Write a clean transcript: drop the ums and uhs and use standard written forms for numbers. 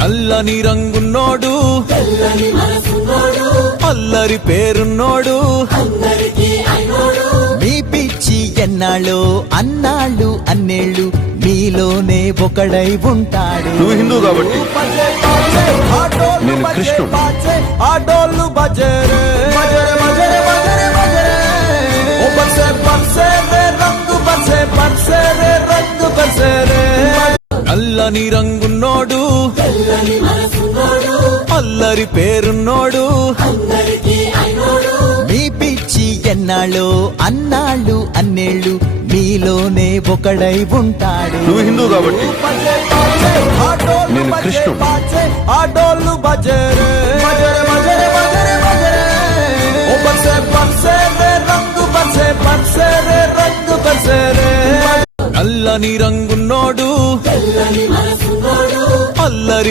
నల్లని రంగున్నోడు అల్లరి పేరున్నోడు మీ పిచ్చి ఎన్నాళ్ళు అన్నాళ్ళు అన్నేళ్ళు మీలోనే ఒకడై ఉంటాడు. నువ్వు హిందూ కాబట్టి నేను కృష్ణుడు. ఆటోళ్ళు బజరే రంగు బజరే నల్లని రంగున్నోడు అల్లరి పేరున్నోడు మీ పిచ్చి ఎన్నాళ్ళు అన్నాళ్ళు అన్నేళ్ళు మీలోనే ఒకడై ఉంటాడు. నువ్వు హిందూ కాబట్టి నేను కృష్ణుడు. ఆటోళ్ళు బజరే రంగు బజరే నల్లని రంగున్నోడు అల్లరి